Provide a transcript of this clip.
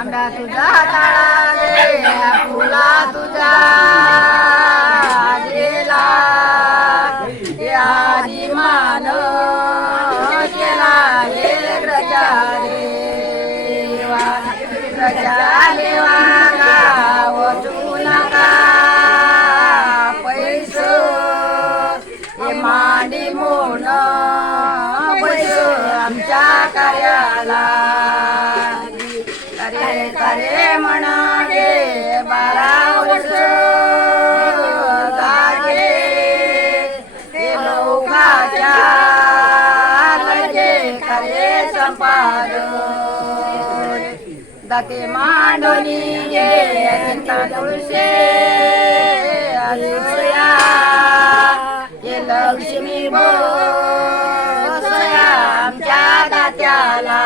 आंब्या तुझा हाताळा गे फुला तुझा दिला आधी मान केला हे ग्रजा देवा ग्रजा देवा गावचू नका पैसो हे मांडी मोन पैसो आमच्या कार्याला करे करे म्हणा गे 12 वर्ष गागे हे लोकाच्या लगे करे संपाद दाते मांडोनी गे चिंता तुळसे आलुया हे लक्ष्मी बसया आमच्या दात्याला